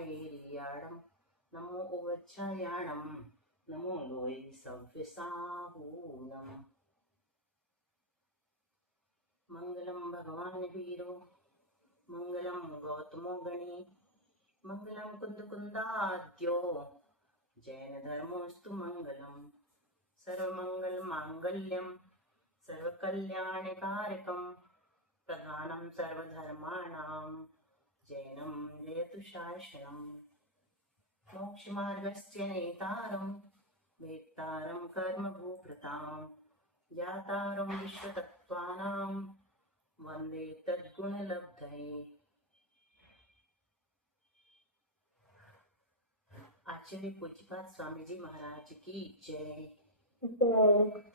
उच्चायेरियाणं नमो उच्चायाणं नमो लोय सव्यसाहूनम्। मंगलम भगवान वीरो मंगलम गौतमो गणी मंगलम कुंद कुंदाद्यो जैन धर्मोस्तु मंगलम। सर्वमंगल मांगल्यम सर्वकल्याणकारकम प्रधानम सर्वधर्माणां जैनम जयतु शासनम्। मोक्षमार्गस्य नेतारं वेत्तारं कर्मभूभृतां ज्ञातारं विश्वतत्त्वानां वन्दे तद्गुणलब्धये। आचार्य पूज्यपाद स्वामी जी महाराज की जय।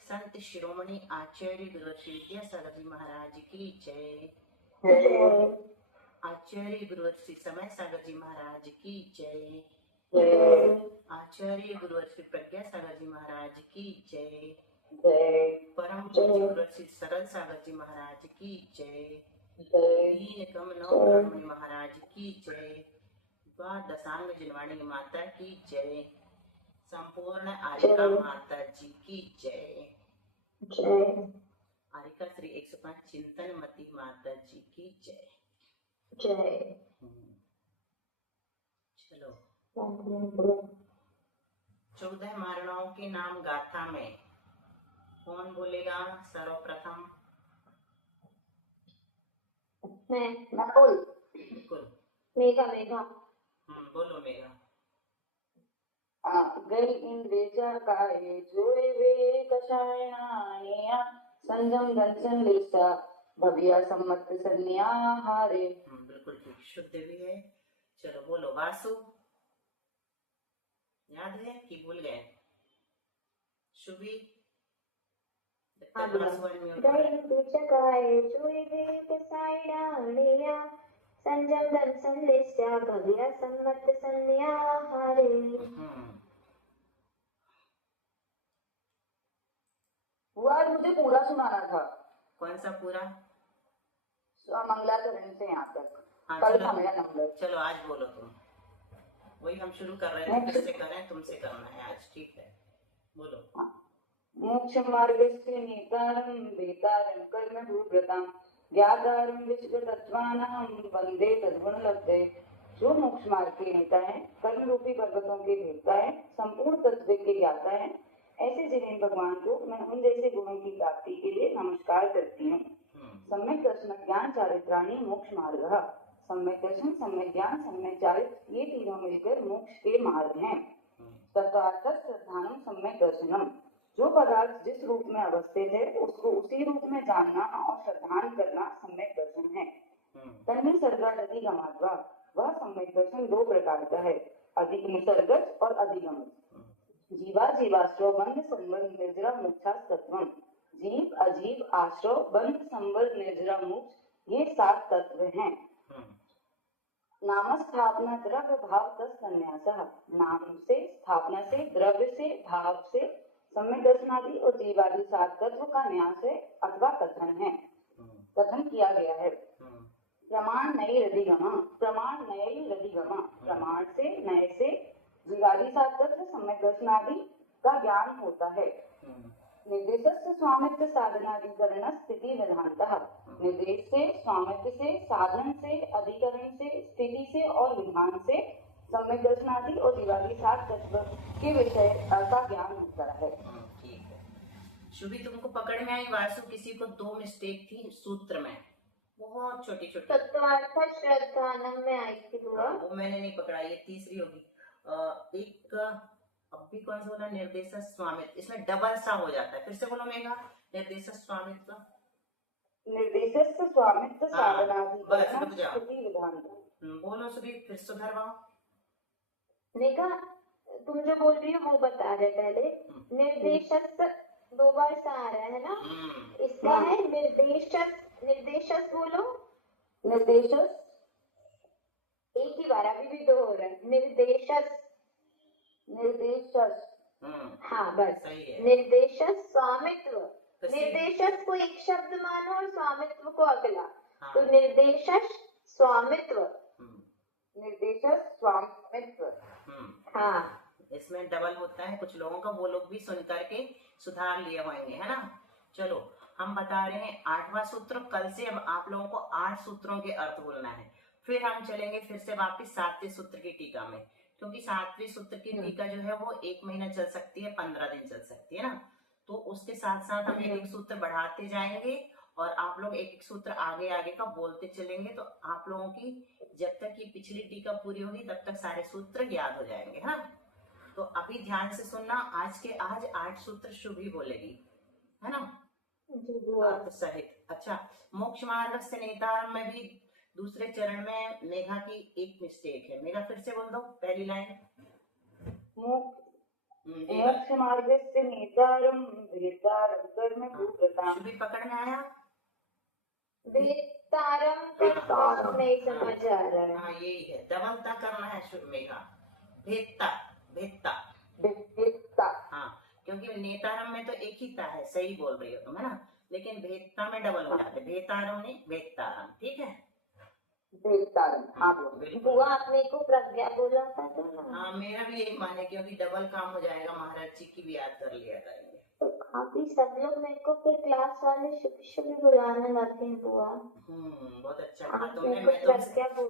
संत शिरोमणि आचार्य गुरु श्री विद्यासागर जी महाराज की जय। आचार्य गुरु श्री समय सागर जी महाराज की जय। आचार्य गुरु श्री प्रज्ञा सागर जी महाराज की जय। परम पूज्य गुरु श्री सरल सागर जी महाराज की जय। दीन कमलो ब्रह्मणि महाराज की जय। दशांग जनवाणी माता की जय। संपूर्ण आरिका माता जी की जय। आरिका श्री 105 चिंतन मती माता जी की जय। चलो 14 मारणाओं के नाम गाथा में कौन बोलेगा सर्वप्रथम? मैं बोल। बिल्कुल मेघा बोलो मेघा। गई इंद्रेचा काय जोय वे कषायणाया संजम दर्शन लेसा भव्या सम्मत सन्याहारे। बिल्कुल ठीक, शुद्ध भी है। चलो बोलो वासु। याद है कि भूल गए? शुभी संजम दर्शन लेसा भव्या सम्मत सन्याहारे। वो आज मुझे पूरा सुनाना था। कौन सा पूरा? मंगलाचरण से यहाँ तक। हाँ, कल था मेरा नंबर। चलो आज बोलो तुम। वही हम शुरू कर रहे थे, किससे करें? तुमसे करना है आज, ठीक है बोलो। मोक्ष मार्गस्य नेतारं वेतारं कर्मभूभृतां ज्ञातारं विश्वतत्त्वानां वन्दे तद्गुणलब्धये। जो मोक्ष मार्ग के नेता है, कर्म रूपी पर्वतों के देवता है, संपूर्ण तत्व के ज्ञाता है, ऐसे जिनेन्द्र भगवान को मैं उन जैसे गुणों की प्राप्ति के लिए नमस्कार करती हूँ। सम्यक दर्शन ज्ञान चारित्राणि मोक्ष मार्ग। सम्यक दर्शन, सम्यक ज्ञान, सम्यक चारित्र, ये तीनों मिलकर मोक्ष के मार्ग हैं। तत्वार्थ श्रद्धानम सम्यक दर्शनम। जो पदार्थ जिस रूप में अवस्थित है उसको उसी रूप में जानना और श्रद्धान करना सम्यक दर्शन है। तन्मे सर्गाधिगमात्वा, वह सम्यक दर्शन दो प्रकार का है, अधिक निसर्गज और अधिगमज। जीवा जीवाश्रव बंध संबंध निर्जरा मोक्षास्तत्वम। जीव अजीव आश्रव बंध संबंध निर्जरा मोक्ष, ये 7 तत्व हैं। नाम स्थापना द्रव्य भाव तत्सन्यासः। नाम से, स्थापना से, द्रव्य से, भाव से सम्यक दर्शनादि और जीवादि 7 तत्व का न्यास है अथवा कथन है, कथन किया गया है। प्रमाण नए रधिगमा, प्रमाण नए रधिगमा, प्रमाण से, नए से जीवादि 7 तत्व सम्यक दर्शनादि का ज्ञान होता है। निर्देशस्य स्वामित्व साधनाधिकरण स्थिति विधानतः। निर्देश से, स्वामित्व से, साधन से, अधिकरण से, स्थिति से और विधान से सम्यक दर्शनादि और जीवादि 7 तत्व के विषय का ज्ञान होता है। ठीक है शुभी, तुमको पकड़ में आई? वासु, किसी को 2 मिस्टेक थी सूत्र में, बहुत छोटी छोटी। तत्वार्थ श्रद्धानम में आई थी वो मैंने नहीं पकड़ा, ये तीसरी होगी। एक अभी कौन सा बोला? निर्देश स्वामित्व, इसमें डबल सा हो जाता है। फिर से बोलो मेघा। निर्देश स्वामित्व, निर्देश स्वामित्व साधनाधिकरण स्थिति विधान। बोलो सुबी, फिर सुधरवाओ। मेघा तुम जो बोल रही हो वो बता रहे पहले। निर्देशक 2 बार सा आ रहा है ना, इसका है निर्देशक। निर्देशक बोलो। निर्देशक एक ही बार, अभी भी 2 हो रहा है। निर्देशक, निर्देशक, हाँ बस। निर्देशक स्वामित्व, निर्देशक को एक शब्द मानो और स्वामित्व को अगला, तो निर्देशक स्वामित्व। निर्देशक स्वामित्व। हाँ, इसमें डबल होता है कुछ लोगों का, वो लोग भी सुन करके सुधार लिए होंगे, है ना। चलो हम बता रहे हैं 8वां सूत्र। कल से अब आप लोगों को 8 सूत्रों के अर्थ बोलना है। फिर हम चलेंगे फिर से वापस 7वें सूत्र की टीका में, क्योंकि 7वें सूत्र की टीका जो है वो 1 महीना चल सकती है, 15 दिन चल सकती है ना। तो उसके साथ साथ हम एक सूत्र बढ़ाते जाएंगे और आप लोग एक सूत्र आगे आगे का बोलते चलेंगे। तो आप लोगों की जब तक ये पिछली टीका पूरी होगी तब तक सारे सूत्र याद हो जाएंगे, है ना। तो अभी ध्यान से सुनना, आज 8 सूत्र शुभी बोलेगी, है ना, अर्थ सहित। अच्छा, मोक्ष मार्ग से नेतारम में भी दूसरे चरण में मेघा की एक मिस्टेक है। मेघा फिर से बोल दो पहली लाइन। मोक्ष मार्ग से नेतारम वेतारम कर्म भूप्रताम। शुभी पकड़ में आया? वेतारम का नहीं समझ आ रहा है। हाँ यही है, डबलता करना है शुभ मेघा। भेदता, भेदता, भेदता। हाँ, क्योंकि नेतारम में तो एक ही ता है, सही बोल रही हो तुम, है ना, लेकिन भेदता में डबल हो जाते, भेतारम नहीं भेदतारम, ठीक है। हाँ बुआ, आपने को प्रज्ञा बोला था तो ना। हाँ मेरा भी यही मान है, क्योंकि डबल काम हो जाएगा, महाराज जी की भी याद कर लिया करेंगे। तो काफी सब लोग मेरे को फिर क्लास वाले शुभ बुलाने लगते हैं बुआ। बहुत अच्छा कहा तुमने।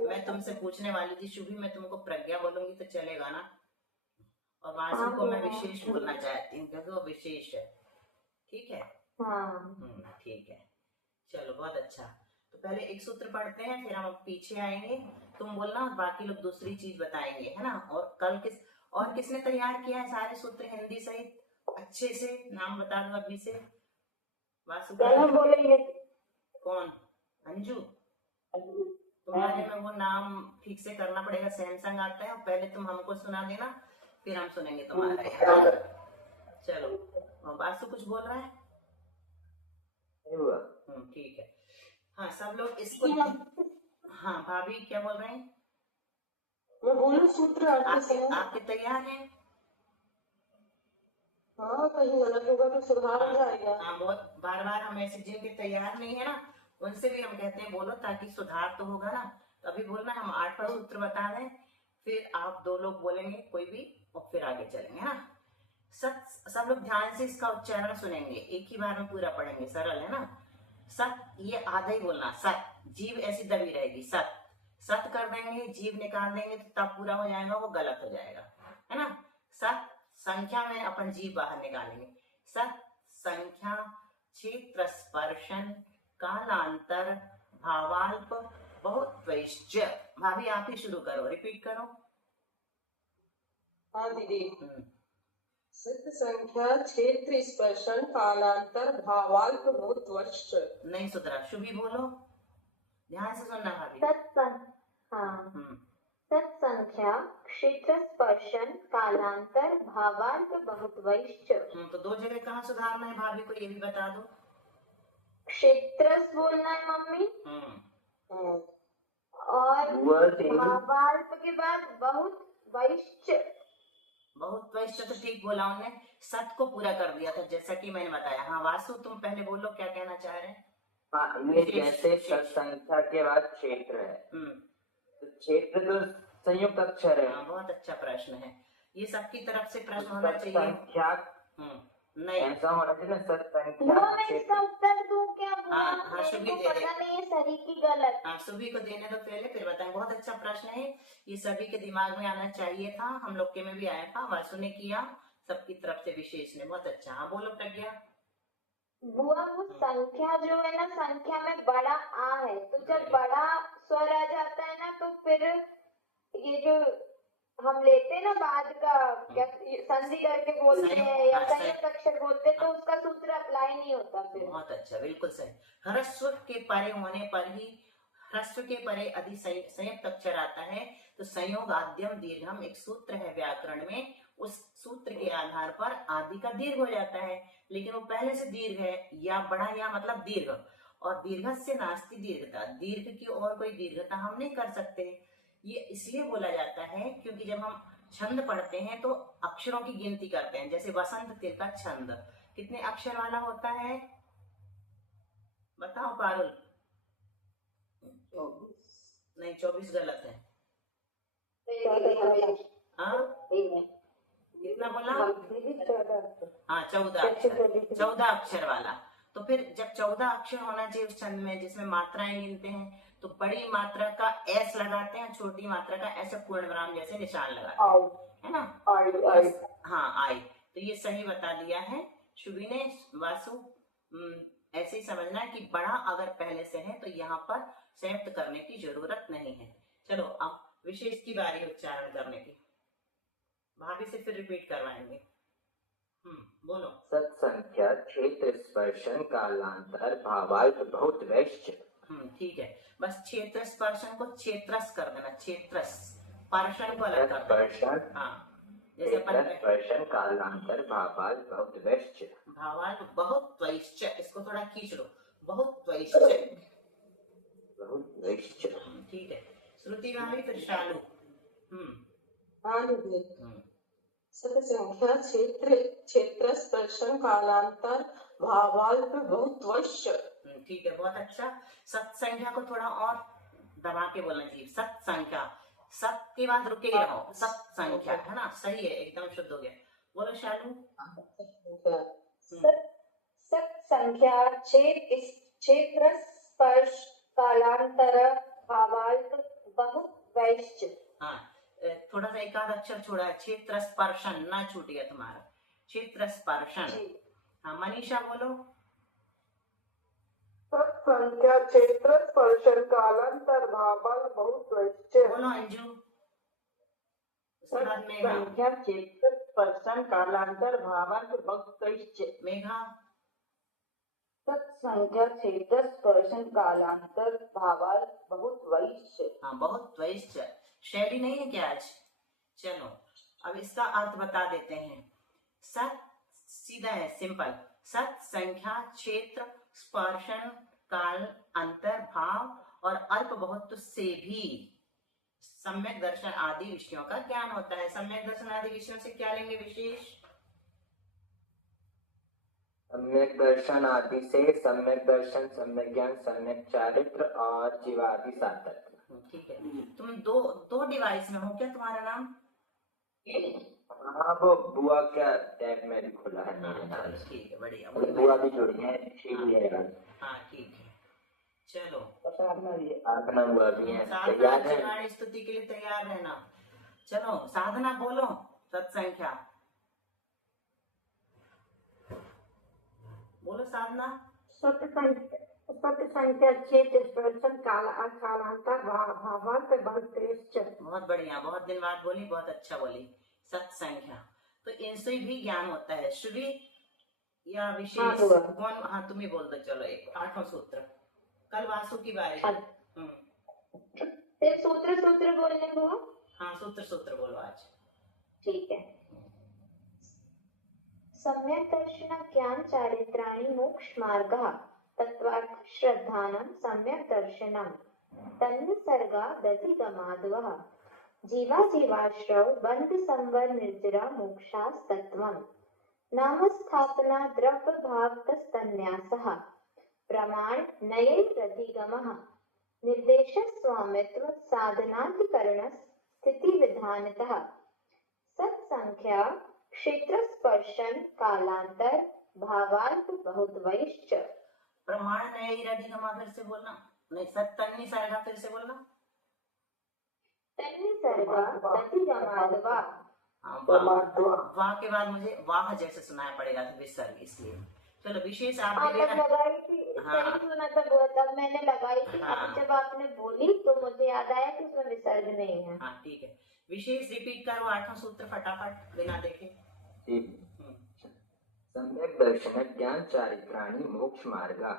मैं तुमसे पूछने वाली थी शुभी, मैं तुमको प्रज्ञा बोलूंगी तो चलेगा ना। और वासु को मैं विशेष बोलना चाहती हूँ क्योंकि वो विशेष है, ठीक है। ठीक है, चलो बहुत अच्छा। तो पहले एक सूत्र पढ़ते हैं, फिर हम पीछे आएंगे, तुम बोलना, बाकी लोग दूसरी चीज बताएंगे, है ना। और किसने तैयार किया है सारे सूत्र हिंदी सहित अच्छे से? नाम बता दो अभी से। वासु बोलेंगे। कौन? अंजू। तुम्हारे में वो नाम ठीक से करना पड़ेगा, सैमसंग आता है, और पहले तुम हमको सुना देना, फिर हम सुनेंगे तुम्हारा। चलो वासु कुछ बोल रहा है? ठीक है। हाँ सब लोग इसको, हाँ भाभी क्या बोल रहे हैं? मैं बोलूं सूत्र आपके तैयार हैं? हाँ, कहीं गलत होगा तो सुधार हो जाएगा। हाँ, बहुत बार बार हम ऐसे जिनके तैयार नहीं है ना, उनसे भी हम कहते हैं बोलो, ताकि सुधार तो होगा ना। तो अभी बोलना, हम 8वां सूत्र बता दें, फिर आप 2 लोग बोलेंगे कोई भी, और फिर आगे चलेंगे, है ना। सब लोग ध्यान से इसका उच्चारण सुनेंगे, एक ही बार में पूरा पढ़ेंगे, सरल है ना। सत, ये आधा ही बोलना, सत, जीभ ऐसी दबी रहेगी, सत, सत कर देंगे, जीभ निकाल देंगे तो तब पूरा हो जाएगा, वो गलत हो जाएगा, है ना। सत संख्या में अपन जीभ बाहर निकालेंगे। सत संख्या, क्षेत्र स्पर्शन, कालांतर, भावाल्प, बहुत्वैश्च। भाभी आप ही शुरू करो, रिपीट करो। हाँ दीदी। सिद्ध संख्या, क्षेत्र स्पर्शन, कालांतर, भावाल्प, बहुत्वैश्च। नहीं सुधरा, शुभी बोलो, ध्यान से सुनना भाभी। सत्संख्या, क्षेत्र स्पर्शन, कालांतर, भावाल्प, बहुत्वैश्च। तो 2 जगह कहाँ सुधारना है भाभी को, ये भी बता दो। क्षेत्र बोलना है मम्मी, और भावाल्प के बाद बहुत्वैश्च। बहुत्वैश्च तो ठीक बोला उन्होंने, सत को पूरा कर दिया था जैसा कि मैंने बताया। हाँ वासु तुम पहले बोलो, क्या कहना चाह रहे हैं? ये जैसे संख्या के बाद क्षेत्र है, तो क्षेत्र तो संयुक्त अक्षर है। बहुत अच्छा प्रश्न है, ये सबकी तरफ से प्रश्न होना चाहिए। संख्या नहीं ऐसा होना चाहिए ना, सत्संख्या। मैं इसका उत्तर दूं क्या? हाँ शुभी दे दे, नहीं है सही की गलत। हाँ शुभी को देने दो पहले, फिर बताएं। बहुत अच्छा प्रश्न है, ये सभी के दिमाग में आना चाहिए था, हम लोग के में भी आया था, वासु ने किया, सबकी तरफ से विशेष ने, बहुत अच्छा। हाँ बोलो प्रज्ञा। बुआ, वो संख्या जो है ना, संख्या में बड़ा आ है, तो जब बड़ा स्वर आ जाता है ना, तो फिर ये जो हम लेते हैं ना बाद का, क्या संधि करके बोलते हैं या संयुक्त अक्षर बोलते हैं, तो उसका सूत्र अप्लाई नहीं होता फिर। बहुत अच्छा, बिल्कुल सही। ह्रस्व के परे होने पर ही, ह्रस्व के परे यदि संयुक्त अक्षर आता है तो संयोग आद्यम दीर्घम एक सूत्र है व्याकरण में, उस सूत्र के आधार पर आदि का दीर्घ हो जाता है, लेकिन वो पहले से दीर्घ है, या बड़ा या मतलब दीर्घ, और दीर्घस्य नास्ति दीर्घता, दीर्घ की और कोई दीर्घता हम नहीं कर सकते। ये इसलिए बोला जाता है क्योंकि जब हम छंद पढ़ते हैं तो अक्षरों की गिनती करते हैं। जैसे वसंत तिल का छंद कितने अक्षर वाला होता है, बताओ पारुल? नहीं 24 गलत है, हाँ 14 अक्षर वाला। तो फिर जब 14 अक्षर होना चाहिए उस छंद में जिसमें मात्राएं गिनते हैं, तो बड़ी मात्रा का एस लगाते हैं, छोटी मात्रा का ऐसे पूर्ण विराम जैसे निशान लगाते हैं, है ना? हाँ आई। तो ये सही बता दिया है शुभी ने। वासु ऐसे ही समझना है कि बड़ा अगर पहले से है तो यहाँ पर संयुक्त करने की जरूरत नहीं है। चलो अब विशेष की बारी उच्चारण करने की, भाभी से फिर रिपीट करवाएंगे। बोलो। सत्संख्या क्षेत्र स्पर्शन कालांतर भावार्थ बहुत वैश्य। ठीक है, बस क्षेत्र स्पर्शन को क्षेत्रस कर देना, क्षेत्रस स्पर्शन को अलग कर देना। हाँ जैसे स्पर्शन कालांतर भावार्थ बहुत वैश्य। भावार्थ बहुत वैश्य, इसको थोड़ा खींच लो, बहुत वैश्य, बहुत वैश्य। ठीक है। श्रुति भाभी फिर शालू। सत्संख्या क्षेत्र स्पर्शन कालांतर भावाल्प बहुत वैश्य। ठीक है, बहुत अच्छा। सत्संख्या को थोड़ा और दबा के बोलना चाहिए, सत्संख्या, सत के बाद रुके ही रहो, सत्संख्या, है ना? सही है, एकदम शुद्ध हो गया। बोलो शालू। सत्संख्या क्षेत्र स्पर्श कालांतर भावाल्प बहुत वैश्य। हाँ थोड़ा सा एकाध अक्षर छोड़ा है, क्षेत्र स्पर्शन ना छूटिए तुम्हारा, क्षेत्र स्पर्शन। हाँ मनीषा बोलो। सत्संख्या क्षेत्र स्पर्शन कालांतर भावाल्प बहुत वैश्य। बोलो अंजू। सत्संख्या क्षेत्र स्पर्शन कालांतर भावाल्प बहुत वैश्य। मेघा। सत्संख्या क्षेत्र स्पर्शन कालांतर भावाल्प बहुत वैश्य। हाँ बहुत वैश्य। शैली नहीं है क्या आज? चलो अब इसका अर्थ बता देते हैं। सत सीधा है, सिंपल। सत संख्या क्षेत्र स्पर्शन काल अंतर भाव और अल्प बहुत से भी सम्यक दर्शन आदि विषयों का ज्ञान होता है। सम्यक दर्शन आदि विषयों से क्या लेंगे विशेष? सम्यक दर्शन आदि से सम्यक दर्शन, सम्यक ज्ञान, सम्यक चारित्र और जीवादि सातत्य। ठीक है, तुम दो डिवाइस में हो क्या? तुम्हारा नाम? हाँ वो बुआ का टैब में भी खुला है। ठीक है, बढ़िया। बुआ भी जुड़ी है, ठीक है। हाँ ठीक है, चलो। साधना बुआ भी है, तैयार है स्तुति के लिए तैयार रहना। चलो साधना बोलो। सत्संख्या बोलो साधना। सत्संख्या क्षेत्र स्पर्शन कालांतर भावाल्प बहुत वैश्य। बहुत बढ़िया, बहुत दिन बाद बोली, बहुत अच्छा बोली। सत्संख्या तो इनसे भी ज्ञान होता है। श्री या विशेष कौन? हाँ तुम ही बोल दो। चलो एक 8वां सूत्र, कल वासु की बारी। सूत्र बोलने को। हाँ सूत्र बोलो आज। ठीक है। सम्यक दर्शन ज्ञान चारित्राणि मोक्ष मार्गः तत्वार्थ श्रद्धानं सम्यक दर्शनम् तन्निसर्गादधिगमाद्वः जीवाजीवाश्रव बंध संवर निर्जरा मोक्षास्तत्वम् नामस्थापना द्रव्य भावतस्तन्यासः प्रमाण नयैरधिगमः निर्देश स्वामित्व साधनाधिकरण स्थिति विधानतः सत्संख्या क्षेत्र स्पर्शन कालांतर भावाल्प बहुत वैश्य। प्रमाण नयैरधिगमः फिर से बोलना, नहीं तन्निसर्गा फिर से बोलना। तन्निसर्गादधिगमाद्वा। वाह के बाद मुझे वाह जैसे सुनाया पड़ेगा विसर्ग, इसलिए। चलो विशेष आप लगाई थी, सही सुना था वो, तब मैंने लगाई थी। अभी जब आपने बोली तो मुझे याद आया कि उसमें विसर्ग नहीं है। हाँ ठीक है, विशेष रिपीट करो 8वां सूत्र फटाफट बिना देखे। सम्यक दर्शन ज्ञान चारित्राणि मोक्ष मार्गा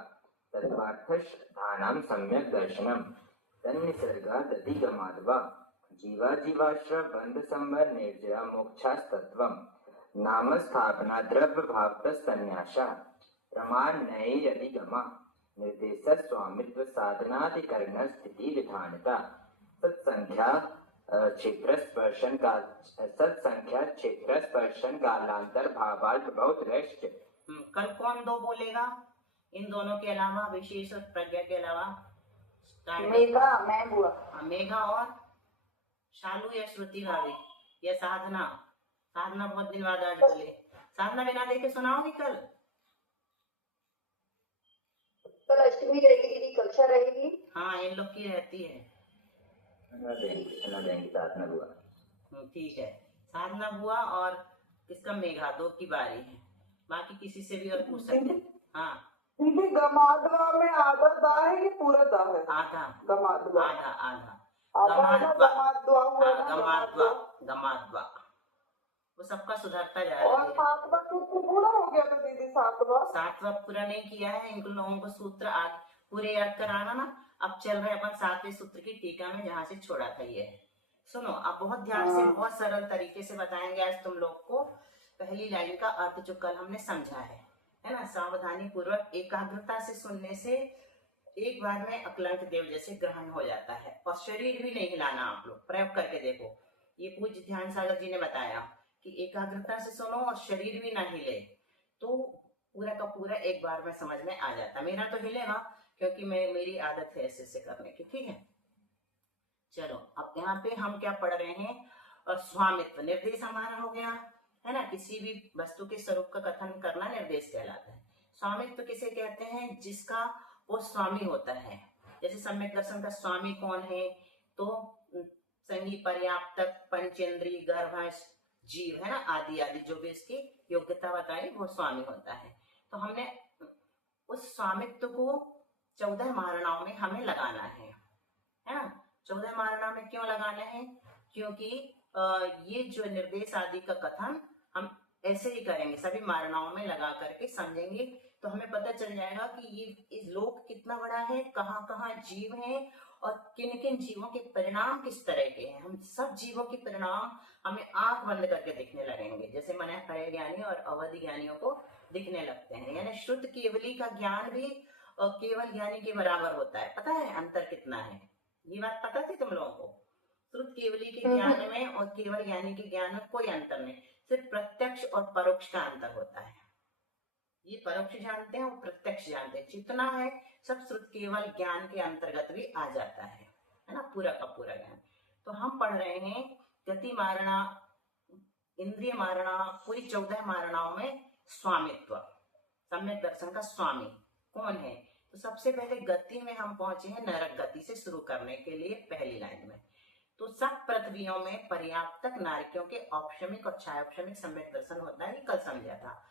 तत्वार्थ श्रद्धानां सम्यक दर्शनम् तन्निसर्गादधिगमाद्वा जीवाजीवाश्रव बंध संवर निर्जरा मोक्षास्तत्वम् नामस्थापना द्रव्य भावतस्तन्यासा प्रमाण नयैरधिगमः निर्देश स्वामित्व साधनाधिकरण स्थिति विधानता सत्संख्या क्षेत्र स्पर्शन कालांतर भावाल्प बहुत वैश्य। कल कौन दो बोलेगा इन दोनों के अलावा, विशेष और प्रज्ञा के अलावा? मेघा, मैं बुआ। मेघा और शालू या श्रुति भाभी या साधना? साधना बहुत दिन बाद आज बोले। साधना बिना देखे सुनाओगी कल? कल अष्टमी रहेगी दीदी, कक्षा रहेगी। हाँ, इन लोग की रहती है। साधना बुआ। ठीक है, साधना बुआ और किसका, मेघा, दो की बारी है। बाकी किसी से भी और पूछ सकते हैं। हाँ दीदी गमादवा में आधा दा है कि पूरा दा है? आधा गमादवा आधा आधा गमादवा हुआ ना, गमादवा गमादवा वो सबका सुधरता जा रहा और है। सातवा तो पूरा हो गया था दीदी, सातवां पूरा नहीं किया है। इन लोगों को सूत्र आज पूरे याद कराना ना। अब चल रहे अपन 7वें सूत्र की टीका में, जहाँ से छोड़ा था ये। सुनो, अब बहुत ध्यान से, बहुत सरल तरीके से बताएंगे आज तुम लोग को पहली लाइन का अर्थ जो कल हमने समझा है ना। सावधानी पूर्वक एकाग्रता से सुनने से एक बार में अक्लांक देव जैसे ग्रहण हो जाता है। और शरीर भी नहीं हिलाना, आप लोग प्रयोग करके देखो। ये पूज्य ध्यान सागर जी ने बताया कि एकाग्रता से सुनो और शरीर भी ना हिले, तो पूरा का पूरा एक बार में समझ में आ जाता। मेरा तो हिलेगा क्योंकि मेरी आदत है ऐसे करने की। ठीक है, चलो अब यहाँ पे हम क्या पढ़ रहे हैं? स्वामित्व निर्देश हमारा हो गया है ना। किसी भी वस्तु के स्वरूप का कथन करना निर्देश कहलाता है। स्वामित्व किसे कहते हैं? जिसका वो स्वामी होता है। जैसे सम्यक दर्शन का स्वामी कौन है? तो संगी, पर्याप्तक, पंचेंद्रिय, गर्भाश, जीव है ना, आदि आदि जो भी इसकी योग्यता बताई वो स्वामी होता है। तो हमने उस स्वामित्व को 14 महारणाओं में हमें लगाना है ना। 14 महारणा में क्यों लगाना है? क्योंकि ये जो निर्देश आदि का कथन हम ऐसे ही करेंगे, सभी महारणाओं में लगा करके समझेंगे, तो हमें पता चल जाएगा कि ये लोक कितना बड़ा है, कहाँ कहाँ जीव हैं और किन किन जीवों के परिणाम किस तरह के हैं। हम सब जीवों के परिणाम हमें आंख बंद करके दिखने लगेंगे, जैसे मन हय ज्ञानी और अवधि ज्ञानियों को दिखने लगते हैं। यानी शुद्ध केवली का ज्ञान भी केवल ज्ञानी के बराबर होता है। पता है अंतर कितना है? ये बात पता थी तुम लोगों को? शुद्ध केवली के ज्ञान में और केवल ज्ञानी के ज्ञान में कोई अंतर नहीं, सिर्फ प्रत्यक्ष और परोक्ष का अंतर होता है। ये परोक्ष जानते हैं और प्रत्यक्ष जानते हैं। जितना है सब शुद्ध केवल ज्ञान के अंतर्गत भी आ जाता है ना, पूरा का पूरा ज्ञान। तो हम पढ़ रहे हैं गति मारणा, इंद्रिय मारणा, पूरी 14 मारणाओं में स्वामित्व, सम्यक दर्शन का स्वामी कौन है? तो सबसे पहले गति में हम पहुंचे हैं नरक गति से शुरू करने के लिए पहली लाइन में। तो सब पृथ्वियों में पर्याप्तक नारकियों के औपशमिक और छायोपशमिक सम्यक दर्शन होता है, कल समझा था।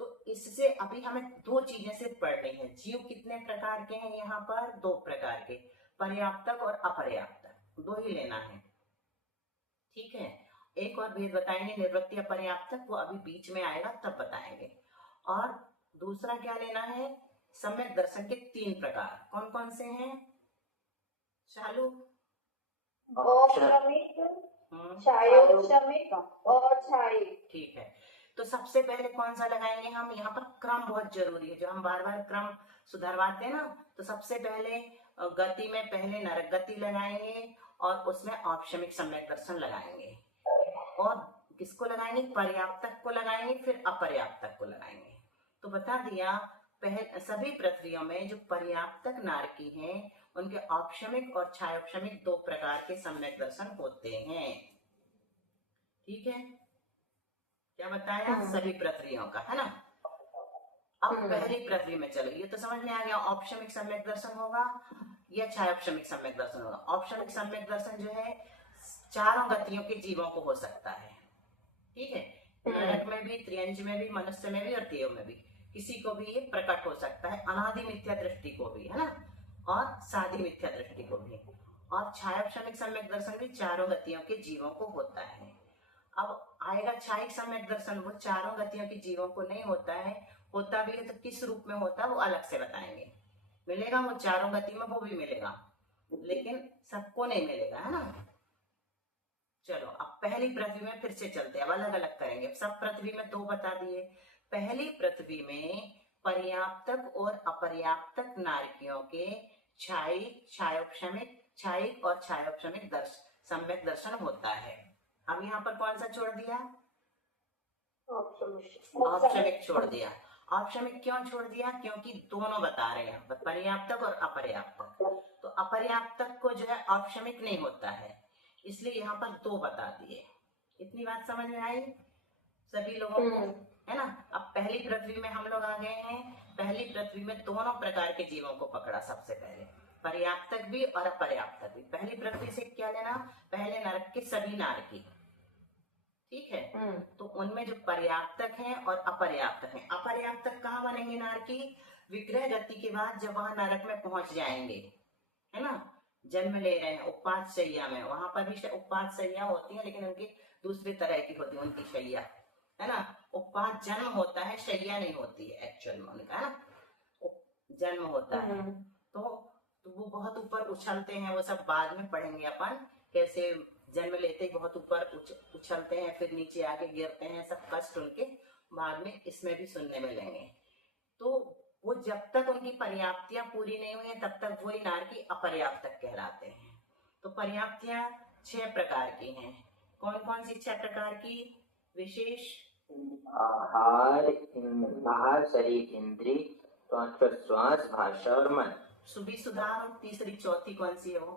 तो इससे अभी हमें दो चीजें से पढ़नी है। जीव कितने प्रकार के हैं? यहाँ पर 2 प्रकार के, पर्याप्तक और अपर्याप्तक, 2 ही लेना है। ठीक है, एक और भेद बताएंगे निवृत्ति अपर्याप्तक, वो अभी बीच में आएगा तब बताएंगे। और दूसरा क्या लेना है? सम्यक दर्शन के 3 प्रकार कौन कौन से हैं? चालू औपशमिक, छायोपशमिक और छायिक। ठीक है, तो सबसे पहले कौन सा लगाएंगे हम? यहाँ पर क्रम बहुत जरूरी है, जो हम बार बार क्रम सुधरवाते हैं ना। तो सबसे पहले गति में पहले नरक गति लगाएंगे और उसमें औपशमिक सम्यक दर्शन लगाएंगे। और किसको लगाएंगे? पर्याप्तक को लगाएंगे, फिर अपर्याप्तक को लगाएंगे। तो बता दिया सभी पृथ्वियों में जो पर्याप्तक नारकी हैं उनके औपशमिक और छायोपशमिक 2 प्रकार के सम्यक दर्शन होते हैं। ठीक है, क्या बताया? सभी पृथ्वियों का, है ना। अब पहली पृथ्वी में चलो, ये तो समझ में आ गया औपशमिक सम्यक दर्शन होगा या छायोपशमिक सम्यक दर्शन होगा। औपशमिक सम्यक दर्शन जो है 4 गतियों के जीवों को हो सकता है। ठीक है, नरक में भी, त्रियंज में भी, मनुष्य में भी और देव में भी, किसी को भी ये प्रकट हो सकता है। अनादि मिथ्या दृष्टि को भी, है ना, और साधी मिथ्या दृष्टि को भी। और छायोपशमिक सम्यक दर्शन भी 4 गतियों के जीवों को होता है। अब आएगा छायिक सम्यक दर्शन, वो 4 गतियों के जीवों को नहीं होता है। होता भी है तो किस रूप में होता है वो अलग से बताएंगे। मिलेगा वो 4 गति में, वो भी मिलेगा, लेकिन सबको नहीं मिलेगा, है ना। चलो अब पहली पृथ्वी में फिर से चलते हैं, अब अलग अलग करेंगे। सब पृथ्वी में 2 बता दिए। पहली पृथ्वी में पर्याप्तक और अपर्याप्तक नारकियों के छायिक, छायोपशमिक, छायिक और छायोपशमिक सम्यक दर्शन होता है। अब यहाँ पर कौन सा छोड़ दिया? औपशमिक छोड़ दिया। औपशमिक क्यों छोड़ दिया? क्योंकि दोनों बता रहे हैं, पर्याप्तक और अपर्याप्तक। तो अपर्याप्तक को जो है औपशमिक नहीं होता है, इसलिए यहाँ पर 2 बता दिए। इतनी बात समझ में आई? सभी लोगों को, है ना। अब पहली पृथ्वी में हम लोग आ गए हैं। पहली पृथ्वी में दोनों प्रकार के जीवों को पकड़ा सबसे पहले, पर्याप्तक भी और अपर्याप्तक भी। पहली पृथ्वी से क्या लेना, पहले नरक के सभी नारकी, ठीक है। तो उनमें जो पर्याप्तक हैं और अपर्याप्तक हैं, अपर्याप्तक कहाँ बनेंगे नारकी, विग्रह गति के बाद जब वहां नरक में पहुंच जाएंगे, है ना, जन्म ले रहे हैं उपवास शैया में, वहां पर भी उपवास शैया होती है लेकिन उनकी दूसरी तरह की होती है उनकी शैया, है ना। उपवास जन्म होता है, शैया नहीं होती है एक्चुअल में उनका, है ना, जन्म होता है। तो वो बहुत ऊपर उछलते हैं, वो सब बाद में पढ़ेंगे अपन, कैसे जन्म लेते ही बहुत ऊपर उछलते हैं, फिर नीचे आके गिरते हैं, सब कष्ट उनके बाद में इसमें भी सुनने मिलेंगे। तो वो जब तक उनकी पर्याप्तियां पूरी नहीं हुई है तब तक वही नारकी अपर्याप्तक कहलाते हैं। तो पर्याप्तियां 6 प्रकार की हैं। कौन कौन सी 6 प्रकार की, विशेष? आहार, शरीर, इंद्रिय, श्वास, भाषा और मन। सुबह सुधार, तीसरी चौथी कौन सी है वो?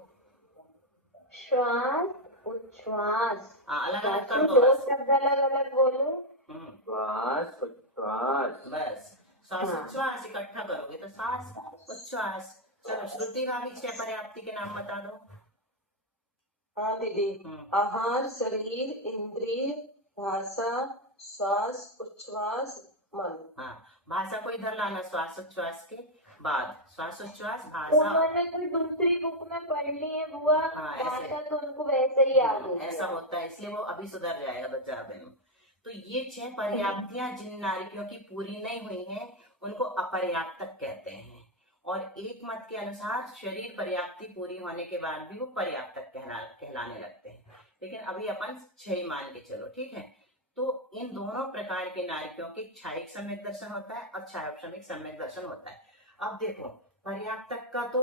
श्वास, उच्छ्वास। अलग अलग कर दो, दो शब्द अलग अलग बोलो। श्वास, उच्छ्वास, बस श्वास उच्छ्वास इकट्ठा करोगे तो श्वास उच्छ्वास। चलो श्रुति भाभी 6 पर्याप्ति के नाम बता दो। हाँ दीदी, आहार, शरीर, इंद्रिय, भाषा, श्वास, उच्छ्वास, मन। हाँ, भाषा को इधर लाना, श्वास उच्छ्वास के बाद श्वास उच्छ्वास तो भाषा। मैंने कोई दूसरी बुक में पढ़ ली है बुआ, हाँ, ऐसे भाषा तो उनको वैसे ही याद हो ऐसा होता है, इसलिए वो अभी सुधर जाएगा 2-4 दिन में। तो ये 6 पर्याप्तियां जिन नारियों की पूरी नहीं हुई हैं उनको अपर्याप्तक कहते हैं। और एक मत के अनुसार शरीर पर्याप्ति पूरी होने के बाद भी वो पर्याप्तक कहलाने लगते हैं। लेकिन अभी अपन 6 ही मान के चलो, ठीक है। तो इन दोनों प्रकार के नारियों के क्षायिक सम्यक दर्शन होता है और क्षायोपशमिक सम्यक दर्शन होता है। अब देखो, पर्याप्तक का तो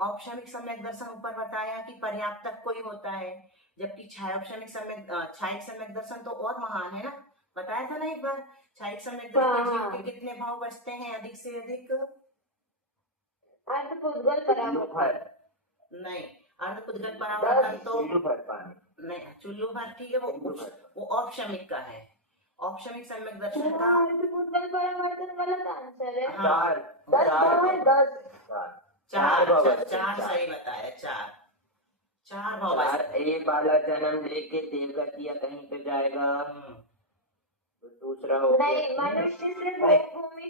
औपशमिक सम्यक दर्शन ऊपर बताया कि पर्याप्तक को ही होता है, जबकि क्षायोपशमिक क्षायिक सम्यक दर्शन तो और महान है ना, बताया था ना एक बार। क्षायिक सम्यक दर्शन जीव के कितने भाव बचते हैं, अधिक से अधिक? अर्धपुद्गल परावर्तन नहीं, अर्धपुद्गल परावर्तन तो नहीं, चुल्लू भर, ठीक है, वो औपशमिक का है। औपशमिक सम्यक दर्शन का अर्धपुद्गल परावर्तन गलत आंसर है। हाँ, 4 सही बताया, 4 भाव। एक बाला जन्म लेके देवगतिया कहीं पे जाएगा, तो दूसरा हो नहीं, मनुष्य से भूमि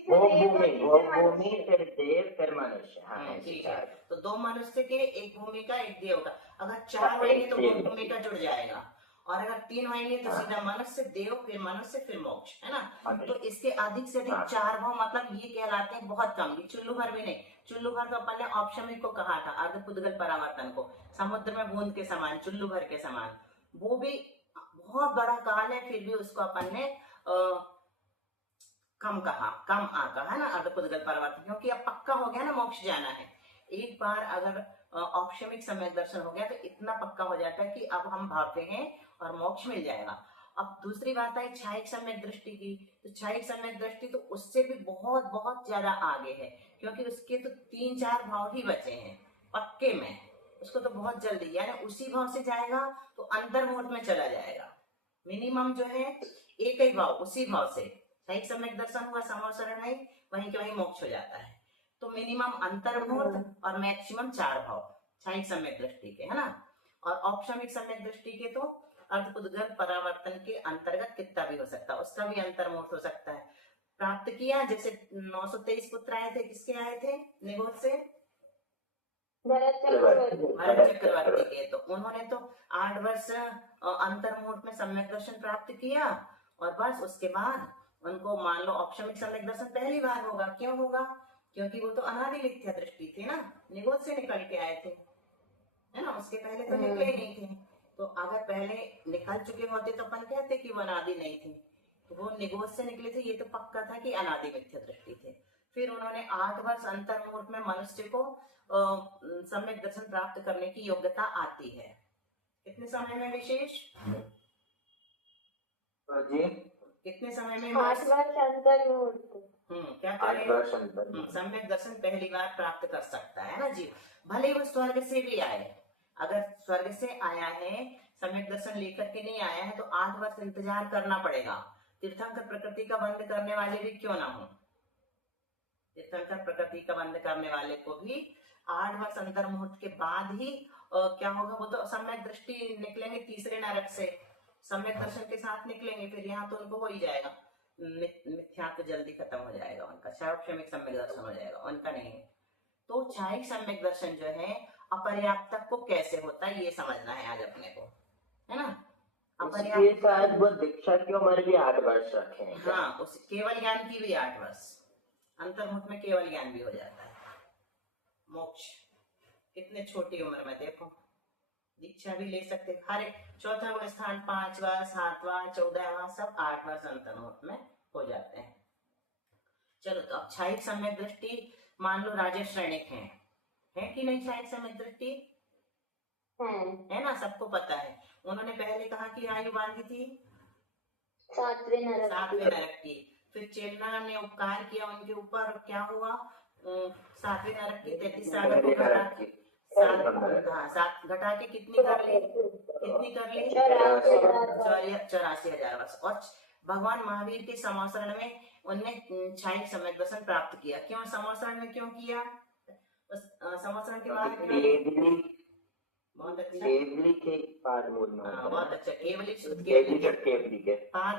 फिर देव, फिर मनुष्य। हाँ, ठीक है। तो 2 मनुष्य के, 1 भूमि का, 1 देव का। अगर 4 होंगे तो 2 भूमि का जुड़ जाएगा, और अगर 3 होंगे तो सीधा मनुष्य, देव, फिर मनुष्य, फिर मोक्ष, है ना। तो इसके अधिक से अधिक 4 भाव, मतलब ये कहलाते हैं बहुत कम। ये चुल्लू भर भी नहीं, चुल्लू भर तो अपन ने औपशमिक को कहा था, अर्धपुद्गल परावर्तन को, समुद्र में बूंद के समान, चुल्लू भर के समान। वो भी बहुत बड़ा काल है, फिर भी उसको अपन ने कम आका, है ना, अर्धपुद्गल परावर्तन, क्योंकि अब पक्का हो गया ना मोक्ष जाना है। एक बार अगर औपशमिक सम्यक दर्शन हो गया तो इतना पक्का हो जाता है कि अब हम भागते हैं और मोक्ष मिल जाएगा। अब दूसरी बात है क्षायिक सम्यक दृष्टि की। तो क्षायिक सम्यक दृष्टि तो उससे भी बहुत बहुत ज्यादा आगे है, क्योंकि उसके तो 3-4 भाव ही बचे हैं पक्के में। उसको तो बहुत जल्दी, यानी उसी भाव से जाएगा तो अंतर्मुहूर्त में चला जाएगा। मिनिमम जो है एक ही भाव, उसी भाव से क्षायिक सम्यक दर्शन हुआ, समोसरण है, वहीं के वहीं मोक्ष हो जाता है। तो मिनिमम अंतर्मुहूर्त और मैक्सिमम 4 भाव क्षायिक सम्यक दृष्टि के, है ना। और औपशमिक सम्यक दृष्टि के तो अर्धपुद्गल परावर्तन के अंतर्गत कितना भी हो सकता है, उसका भी अंतर्मुहूर्त हो सकता है। प्राप्त किया, जैसे 923 पुत्र आए थे, किसके आए थे निगोद से? भरत चक्रवर्ती के। तो उन्होंने तो 8 वर्ष अंतर्मुहूर्त में सम्यक दर्शन प्राप्त किया, और बस उसके बाद उनको मान लो औपशमिक सम्यक दर्शन पहली बार होगा। क्यों होगा? क्योंकि वो तो अनादि मिथ्या दृष्टि थी ना, निगोद से निकल के आए थे, है ना, उसके पहले तो निकले ही नहीं थे। तो अगर पहले निकल चुके होते तो अपन कहते कि वो अनादि नहीं थे, तो वो निगोद से निकले थे, ये तो पक्का था कि अनादि मिथ्या दृष्टि थे। फिर उन्होंने 8 वर्ष अंतर्मुहूर्त में मनुष्य को सम्यक दर्शन प्राप्त करने की योग्यता आती है। कितने समय में विशेष? कितने समय में? 8 वर्ष अंतर्मुहूर्त। क्या करें? सम्यक दर्शन पहली बार प्राप्त कर सकता है ना जीव, भले वो स्वर्ग से भी आए। अगर स्वर्ग से आया है, सम्यक दर्शन लेकर के नहीं आया है, तो 8 वर्ष इंतजार करना पड़ेगा, तीर्थंकर प्रकृति का बंद करने वाले भी क्यों ना हो, तीर्थंकर प्रकृति का बंद करने वाले को भी 8 वर्ष अंतर मुहूर्त के बाद ही क्या होगा, वो तो सम्यक दृष्टि निकलेंगे तीसरे नरक से, सम्यक दर्शन के साथ निकलेंगे, फिर यहाँ तो उनको हो ही जाएगा, मिथ्यात्व जल्दी खत्म हो जाएगा उनका, क्षमिक सम्यक दर्शन हो जाएगा, उनका नहीं है। तो क्षायिक सम्यक दर्शन जो है अपर्याप्तक को कैसे होता है ये समझना है आज अपने को, है ना। इसलिए शायद वो दीक्षा की उम्र भी 8 वर्ष रखे हैं। हाँ, उस केवल ज्ञान की भी 8 वर्ष, अंतर्मुख में केवल ज्ञान भी हो जाता है। मोक्ष कितने छोटी उम्र में, देखो दीक्षा भी ले सकते, हर एक चौथा वो स्थान 5वां 7वां 14वां सब 8 वर्ष अंतर्मुख में हो जाते हैं। चलो, तो अब क्षायिक सम्यक दृष्टि मान लो राजेश श्रेणिक है कि नहीं, क्षायिक सम्यक दृष्टि है ना, सबको पता है। उन्होंने पहले कहा कि आयु बांधी थी 7वें नरक की, फिर चेतना ने उपकार किया उनके ऊपर, क्या हुआ, 7वें नरक की 33 सागर को घटा के 7 घटा के कितनी कर ली 84,000 वर्ष। और भगवान महावीर के समासरण में उनने क्षायिक सम्यक दर्शन प्राप्त किया। क्यों समासरण में क्यों किया, समासरण के बाद बहुत अच्छा, केवली के पाद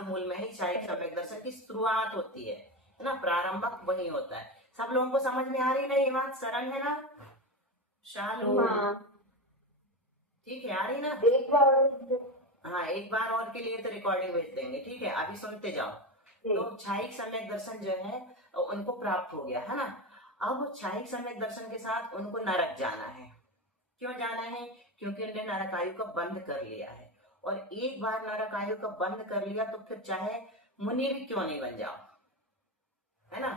मूल में ही क्षायिक सम्यक दर्शन की शुरुआत होती है ना, प्रारंभक वही होता है। सब लोगों को समझ में आ रही ना ये बात, सरल है ना शालू, ठीक है, आ रही ना। एक बार और के लिए तो रिकॉर्डिंग भेज देंगे, ठीक है, अभी सुनते जाओ। तो क्षायिक सम्यक दर्शन जो है उनको प्राप्त हो गया है ना। अब क्षायिक सम्यक दर्शन के साथ उनको नरक जाना है। क्यों जाना है, क्योंकि उन्होंने नरक आयु का बंद कर लिया है, और एक बार नरक आयु का बंद कर लिया तो फिर चाहे मुनि भी क्यों नहीं बन जाओ, है ना,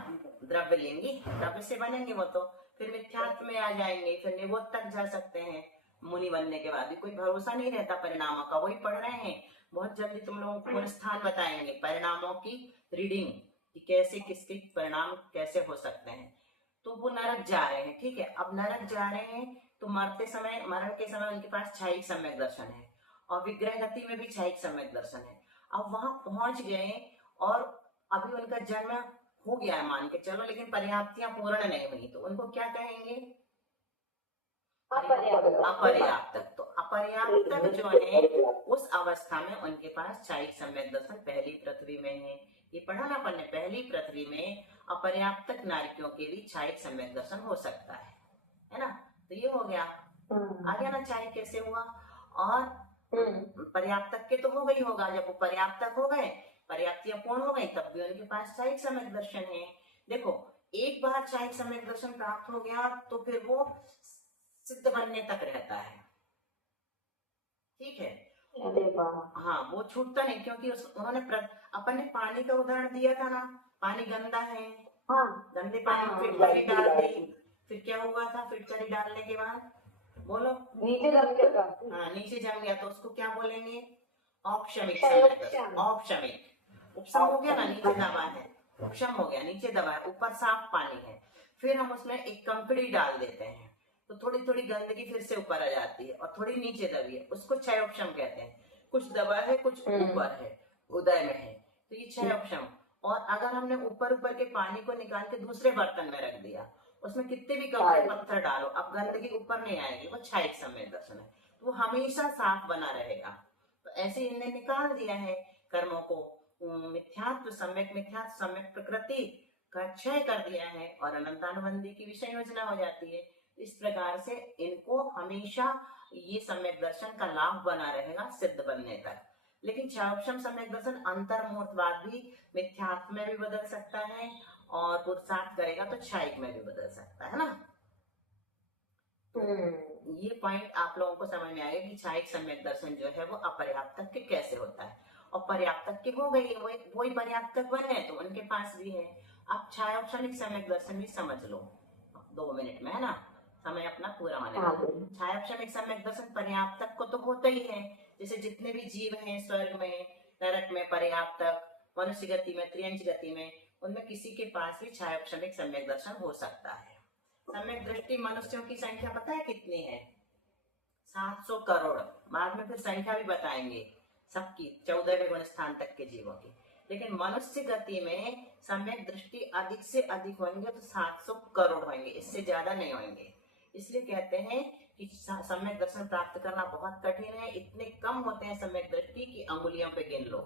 द्रव्य लेंगी, द्रव्य से बनेंगे वो तो, फिर मिथ्यात्व में आ जाएंगे, फिर निबोध तक जा सकते हैं। मुनि बनने के बाद भी कोई भरोसा नहीं रहता परिणामों का, वही पढ़ रहे हैं, बहुत जल्दी तुम लोगों को स्थान बताएंगे परिणामों की रीडिंग कि कैसे किसके परिणाम कैसे हो सकते हैं। तो वो नरक जा रहे हैं, ठीक है। अब नरक जा रहे हैं तो मरण के समय उनके पास क्षायिक सम्यक दर्शन है, और विग्रह गति में भी क्षायिक सम्यक दर्शन है। अब वहां पहुंच गए और अभी उनका जन्म हो गया है मान के चलो, लेकिन पर्याप्तियां पूर्ण नहीं हुई, तो उनको क्या कहेंगे, अपर्याप्तक। तो अपर्याप्तक जो है उस अवस्था में उनके पास क्षायिक सम्यक दर्शन पहली पृथ्वी में है। ये पढ़ा ना अपन ने, पहली पृथ्वी में अपर्याप्तक नारियों के भी क्षायिक सम्यक दर्शन हो सकता है ना। तो ये हो गया, आ गया ना क्षायिक कैसे हुआ। और पर्याप्तक के तो हो गई होगा, जब वो पर्याप्तक हो गए, पर्याप्तियां पूर्ण हो गई, तब भी उनके पास क्षायिक सम्यक दर्शन है। देखो, एक बार क्षायिक सम्यक दर्शन प्राप्त हो गया तो फिर वो सिद्ध बनने तक रहता है, ठीक है। हाँ, वो छूटता नहीं, क्योंकि उन्होंने अपन ने पानी का उदाहरण दिया था ना, पानी गंदा है, गंदे पानी में फिटकरी डाल दी, फिर क्या हुआ था, फिटकरी डालने के बाद बोलो नीचे जम गया। हाँ, नीचे जम गया, तो उसको क्या बोलेंगे, औपशमिक। औपशमिक उपशम हो गया ना, नीचे दबा है, उपशम हो गया, नीचे दबा है, ऊपर साफ पानी है। फिर हम उसमें एक कंकड़ी डाल देते हैं तो थोड़ी थोड़ी गंदगी फिर से ऊपर आ जाती है, और थोड़ी नीचे दबी है, उसको क्षयोपशम कहते हैं। कुछ दबा है, कुछ ऊपर है, उदय में है, तो ये क्षयोपशम। और अगर हमने ऊपर के पानी को निकाल के दूसरे बर्तन में रख दिया, उसमें कितने भी कंकड़ पत्थर डालो, अब गंदगी ऊपर नहीं आएगी, वो क्षायिक सम्यक दर्शन है, तो वो हमेशा साफ बना रहेगा। तो ऐसे इन्हें निकाल दिया है कर्मों को, मिथ्यात्व सम्यक प्रकृति का क्षय कर दिया है, और अनंतानुबंधी की विषय योजना हो जाती है। इस प्रकार से इनको हमेशा ये सम्यक दर्शन का लाभ बना रहेगा सिद्ध बनने तक। लेकिन क्षयोपशम सम्यक दर्शन अंतर्मुहूर्तवाद भी मिथ्यात्व में भी बदल सकता है, और पुरुषार्थ करेगा तो क्षायिक में भी बदल सकता है ना। ये पॉइंट आप लोगों को समझ में आएगा कि क्षायिक सम्यक दर्शन जो है वो अपर्याप्तक के कैसे होता है, और पर्याप्तक के हो गई, वही पर्याप्तक बने तो उनके पास भी है। आप क्षयोपशमिक सम्यक दर्शन भी समझ लो 2 मिनट में, है ना, समय अपना पूरा होने वाला। क्षयोपशमिक सम्यक दर्शन पर्याप्तक को तो होता ही है, जैसे जितने भी जीव हैं स्वर्ग में, नरक में पर्याप्तक, मनुष्य गति में, त्रियंच गति में, उनमें किसी के पास भी क्षयोपशमिक सम्यक दर्शन हो सकता है। सम्यक दृष्टि मनुष्यों की संख्या पता है कितनी है, 700 करोड़। बाद में फिर संख्या भी बताएंगे सबकी, 14वें गुण स्थान तक के जीवों की। लेकिन मनुष्य गति में सम्यक दृष्टि अधिक से अधिक होंगे तो 700 करोड़ होंगे, इससे ज्यादा नहीं होंगे। इसलिए कहते हैं कि सम्यक दर्शन प्राप्त करना बहुत कठिन है। इतने कम होते हैं सम्यक दृष्टि की अंगुलियों पे गिन लो,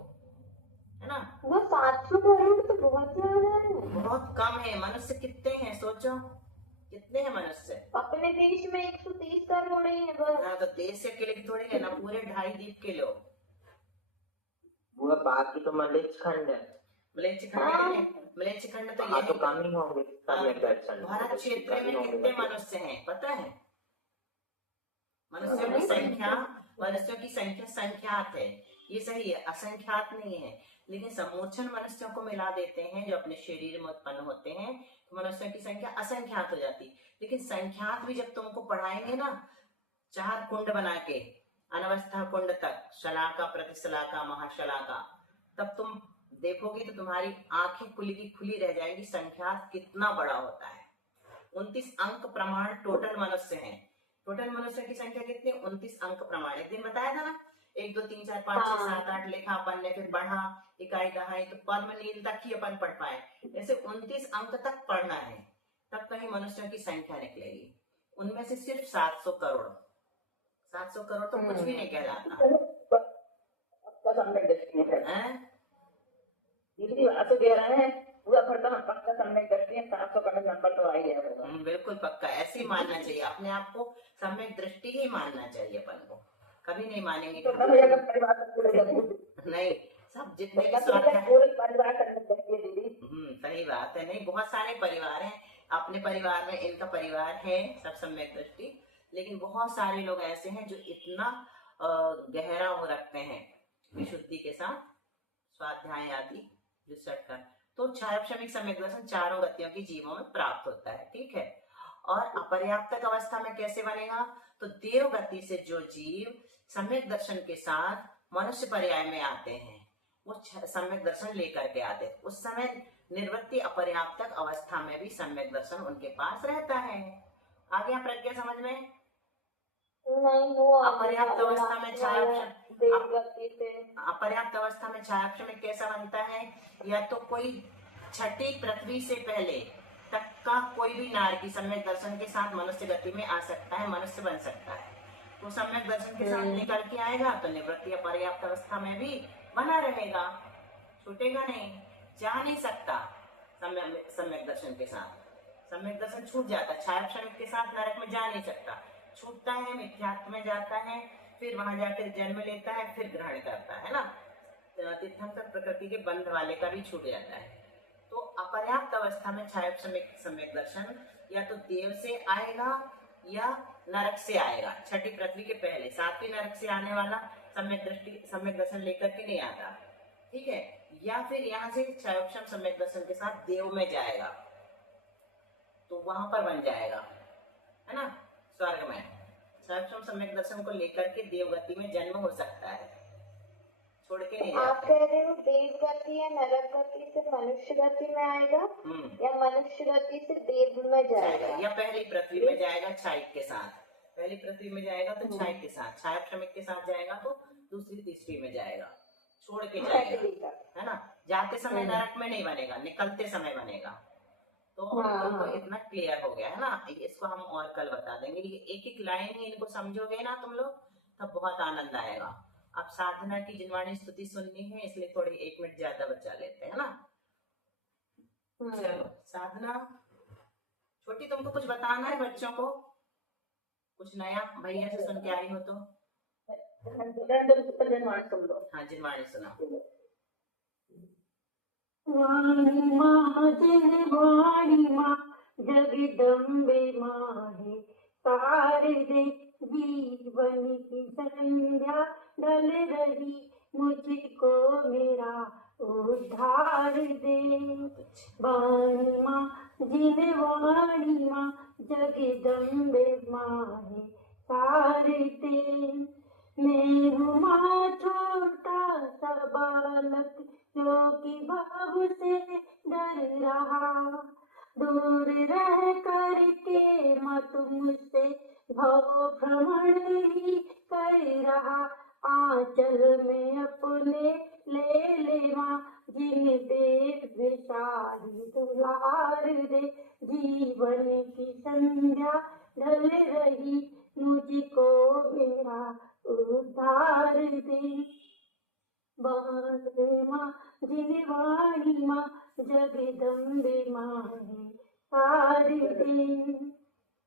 है ना। वो 700 करोड़ तो बहुत ज्यादा है। बहुत कम है। मनुष्य कितने हैं सोचो, कितने हैं मनुष्य? अपने देश में 130 करोड़ ही है बस। हाँ, तो देश से अकेले थोड़ी लेना, पूरे 2.5 द्वीप के लो। वो बाकी तो मलेच्छ-खंड है। मलेच्छ-खंड तो हाँ, ये तो कम ही होंगे सम्यक दर्शन। भारत क्षेत्र में कितने मनुष्य हैं पता है? मनुष्यों की संख्या संख्यात है, ये सही है, असंख्यात नहीं है। लेकिन समूर्छन मनुष्यों को मिला देते हैं जो अपने शरीर में उत्पन्न होते हैं, तो मनुष्यों की संख्या असंख्यात हो जाती। लेकिन संख्यात भी जब तुमको पढ़ाएंगे ना 4 कुंड बना के अनवस्था कुंड तक, शलाका, प्रतिशलाका, महाशलाका, तब तुम देखोगे तो तुम्हारी आंखें खुली की खुली रह जाएंगी, संख्यात कितना बड़ा होता है। 29 अंक प्रमाण टोटल मनुष्य हैं। टोटल मनुष्य की संख्या कितनी? 29 अंक प्रमाण। एक दिन बताया था ना, 1 2 3 4 5 6 7 8 लिखा अपन ने, फिर बढ़ा इकाई दहाई, तो पद्म नील तक ही अपन पढ़ पाए। ऐसे 29 अंक तक पढ़ना है, तब कहीं मनुष्यों की संख्या निकलेगी। उनमें से सिर्फ 700 करोड़, 700 करोड़ तो कुछ भी नहीं कहलाता सम्यक दृष्टि है। हैं? दीदी वहाँ तो कह रहे हैं पूरा फटता पक्का सम्यक दृष्टि है, 700 का नंबर तो आ ही गया होगा। बिल्कुल पक्का, ऐसे ही मानना चाहिए अपने आप को, सम्यक दृष्टि ही मानना चाहिए अपन को। कभी नहीं मानेंगे तो नहीं, सब जितने भी सही बात है। नहीं, बहुत सारे परिवार हैं, अपने परिवार में इनका परिवार है सब सम्यक दृष्टि, लेकिन बहुत सारे लोग ऐसे हैं जो इतना गहरा वो रखते हैं विशुद्धि के साथ, स्वाध्याय आदि रिसर्च कर, तो क्षारक्षमिक सम्यक दर्शन चारों गतियों की जीवों में प्राप्त होता है। ठीक है। और अपर्याप्तक अवस्था में कैसे बनेगा? तो देव गति से जो जीव सम्यक दर्शन के साथ मनुष्य पर्याय में आते हैं, वो सम्यक दर्शन लेकर के आते हैं। उस समय निर्वृत्ति अपर्याप्तक अवस्था में भी सम्यक दर्शन उनके पास रहता है। आ गया प्रज्ञा समझ में? नहीं, वो अपर्याप्त अवस्था में अपर्याप्त अवस्था में छायाक्षमिक कैसा बनता है? या तो कोई छठी पृथ्वी से पहले तक का कोई भी नारकी सम्यक दर्शन के साथ मनुष्य गति में आ सकता है, मनुष्य बन सकता है। तो सम्यक दर्शन के साथ निकल के आएगा तो निवृत्ति अपर्याप्त अवस्था में भी बना रहेगा, छूटेगा नहीं, जा नहीं सकता। सम्यक दर्शन के साथ सम्यक दर्शन छूट जाता है, छायाक्षमिक के साथ नरक में जा नहीं सकता, छूटता है, मिथ्यात्व में जाता है, फिर वहां जाकर जन्म लेता है, फिर ग्रहण करता है ना। तीर्थंकर प्रकृति के बंध वाले का भी छूट जाता है। तो अपर्याप्त अवस्था में छायाक्षमिक सम्यक दर्शन या तो देव से आएगा या नरक से आएगा। छठी पृथ्वी के पहले 7वीं नरक से आने वाला सम्यक दर्शन लेकर के नहीं आता। ठीक है। या फिर यहाँ से क्षयोक्षम सम्यक दर्शन के साथ देव में जाएगा, तो वहां पर बन जाएगा, है ना, स्वर्ग में। क्षयोक्षम सम्यक दर्शन को लेकर के देव गति में जन्म हो सकता है, छोड़ के नहीं जाता। आप कह रहे हो देव गति या नरक गति से मनुष्य गति में आएगा या मनुष्य गति से देव में जाएगा, या पहली पृथ्वी में जाएगा क्षायिक के साथ। पहली पृथ्वी में जाएगा तो क्षायिक के साथ, क्षायक्षमिक के साथ जाएगा तो दूसरी तीसरी में जाएगा, छोड़ के जाएगा, है ना। जाते समय नरक में नहीं बनेगा, निकलते समय बनेगा। तो तुमको इतना क्लियर हो गया है ना। इसको हम और कल बता देंगे। एक एक लाइन ही इनको समझोगे ना तुम लोग, तब बहुत आनंद आएगा। अब साधना की जिनवाणी स्तुति सुननी है, इसलिए थोड़ी 1 मिनट ज्यादा बचा लेते हैं ना। चलो साधना छोटी, तुमको कुछ बताना है बच्चों को, कुछ नया भैया से सुन के आई हो तो? हाँ, जिनवाणी सुना। वाणी माँ जिनवाणी माँ जगदम्बे माँ है, तारे दे जीवन की संध्या ढल रही, मुझको मेरा उद्धार दे। वाणी माँ जिनवाणी माँ जगदम्बे माँ है, तारे दे। मैं हूँ माँ छोटा सा बालक जो कि बाबू से डर रहा, दूर रह करके माँ तुमसे भव भ्रमण ही कर रहा। आंचल में अपने ले ले माँ जिन प्यारी दुलार दे, जीवन की संध्या ढल रही, मुझको मेरा उद्धार दे। बांके माँ जिनवाणी माँ जगदम्बे माँ है शारदे,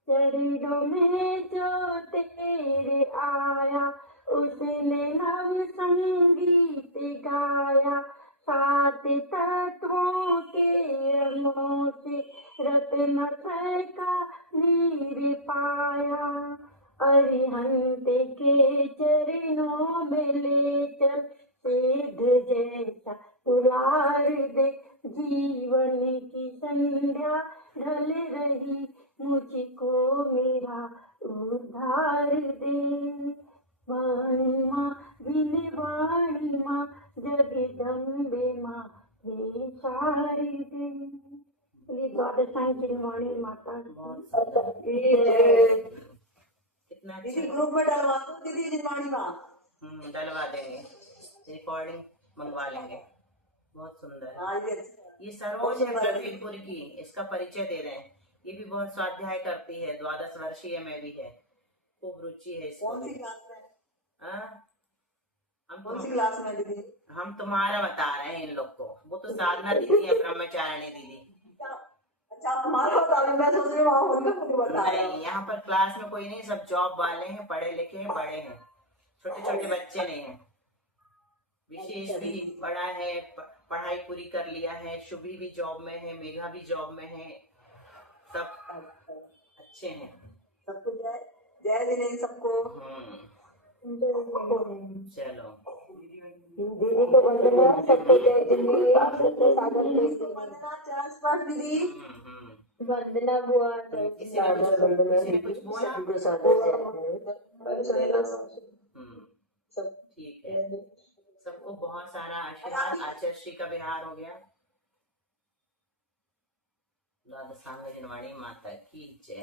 चरणों में जो तेरे आया उसने नव संगीत गाया, सात तत्वों के रंगों से रत्न का नीर पाया, अरिहंत के चरणों में ले चल, सेध जैसा दुलार दे, जीवन की संध्या ढल रही, मुझको मेरा उद्धार दे। वाणी माँ विनवाणी माँ जगदम्बे माँ हे शारदे। ये द्वादशांगी वाणी माता कितना दीदी अच्छा। ग्रुप में डलवा दो दीदी जिनवाणी माँ। डलवा देंगे, रिकॉर्डिंग मंगवा लेंगे। बहुत सुंदर। हाँ ये सरोज है प्रवीणपुर की, इसका परिचय दे रहे हैं। ये भी बहुत स्वाध्याय करती है, 12 वर्षीय में भी है, खूब रुचि है इसको। कौन सी क्लास में? कौन सी हम क्लास में दीदी? हम तुम्हारा बता रहे हैं इन लोग को। वो तो साधना दीदी है, ब्रह्मचारिणी दीदी। अच्छा हमारा बता रहे, मैं सोच रही वहाँ उनका मुझे बता रहे नहीं, यहाँ पर क्लास में कोई नहीं, सब जॉब वाले हैं, पढ़े लिखे हैं, बड़े हैं, छोटे छोटे बच्चे नहीं हैं। विशेष भी बड़ा है, पढ़ाई पूरी कर लिया है, शुभी भी जॉब में है, मेघा भी जॉब में है, सब अच्छे हैं। सबको जय जय जिनेन्द्र सबको। चलो दीदी को वंदना, सबको जय जिनेन्द्र, सबको सागर वंदना चरण स्पर्श दीदी। वंदना बुआ, किसी ने कुछ बोला? ठीक है, सबको बहुत सारा आशीर्वाद। आचार्य श्री का विहार हो गया। द्वादशांग जिनवाणी माता की जय।